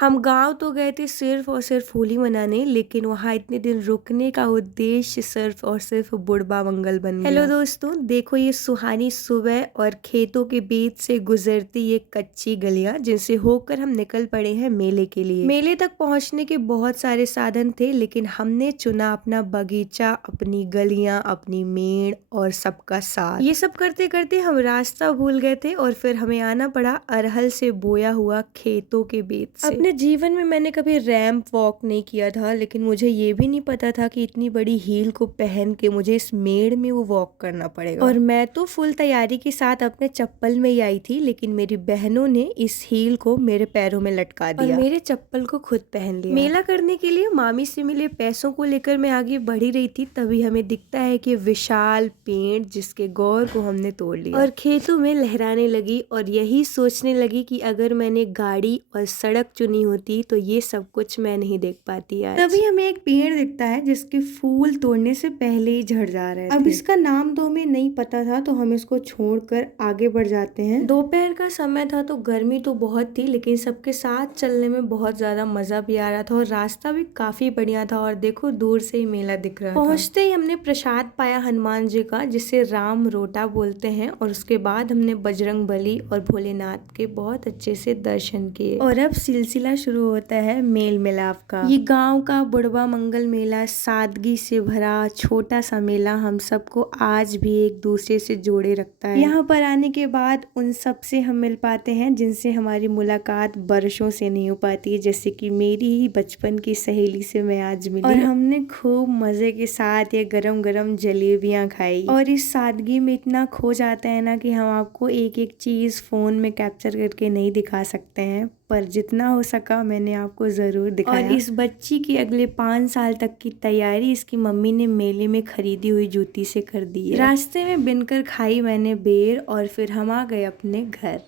हम गाँव तो गए थे सिर्फ़ और सिर्फ़ होली मनाने, लेकिन वहाँ इतने दिन रुकने का उद्देश्य सिर्फ़ और सिर्फ़ बुढ़बा मंगल बन गया। हेलो दोस्तों, देखो ये सुहानी सुबह और खेतों के बीच से गुजरती ये कच्ची गलियाँ जिनसे होकर हम निकल पड़े हैं मेले के लिए। मेले तक पहुँचने के बहुत सारे साधन थे, लेकिन हमने चुना अपना बगीचा, अपनी गलियाँ, अपनी मेड़ और सबका साथ। ये सब करते-करते हम रास्ता भूल गए थे और फिर हमें आना पड़ा अरहल से बोया हुआ खेतों के बीच से। अपने जीवन में मैंने कभी रैंप वॉक नहीं किया था, लेकिन मुझे ये भी नहीं पता था कि इतनी बड़ी हील को पहन के मुझे इस मेड़ में वो वॉक करना पड़ेगा। और मैं तो फुल तैयारी के साथ अपने चप्पल में ही आई थी, लेकिन मेरी बहनों ने इस हील को मेरे पैरों में लटका दिया और मेरे चप्पल को खुद पहन लिया। मेला करने के लिए मामी से मिले पैसों को लेकर मैं आगे बढ़ी रही थी, तभी हमें दिखता है कि विशाल पेड़ जिसके गौर को हमने तोड़ लिया और खेतों में लहराने लगी और यही सोचने लगी कि अगर मैंने गाड़ी और सड़क चुनी होती तो ये सब कुछ मैं नहीं देख पाती आज। तभी हमें एक पेड़ दिखता है जिसके फूल तोड़ने से पहले ही झड़ जा रहे थे। अब इसका नाम तो हमें नहीं पता था, तो हम इसको छोड़कर आगे बढ़ जाते हैं। दोपहर का समय था तो गर्मी तो बहुत थी, लेकिन सबके साथ चलने में बहुत ज्यादा मजा भी आ रहा था और रास्ता भी काफी बढ़िया था। और देखो दूर से ही मेला दिख रहा था। पहुंचते ही हमने प्रसाद पाया हनुमान जी का, जिसे राम रोटा बोलते हैं, और उसके बाद हमने बजरंग बली और भोलेनाथ के बहुत अच्छे से दर्शन किए। और अब सिलसिला शुरू होता है मेल मिलाप का। ये गांव का बुढ़वा मंगल मेला सादगी से भरा छोटा सा मेला हम सबको आज भी एक दूसरे से जोड़े रखता है। यहाँ पर आने के बाद उन सब से हम मिल पाते हैं जिनसे हमारी मुलाकात बरसों से नहीं हो पाती है, जैसे कि मेरी ही बचपन की सहेली से मैं आज मिली और हमने खूब मजे के साथ ये गरम गरम जलेबियां खाई। और इस सादगी में इतना खो जाता है ना कि हम आपको एक एक चीज फोन में कैप्चर करके नहीं दिखा सकते हैं, पर जितना हो सका मैंने आपको जरूर दिखाया। और इस बच्ची की अगले 5 साल तक की तैयारी इसकी मम्मी ने मेले में खरीदी हुई जूती से कर दी है। रास्ते में बिनकर खाई मैंने बेर और फिर हम आ गए अपने घर।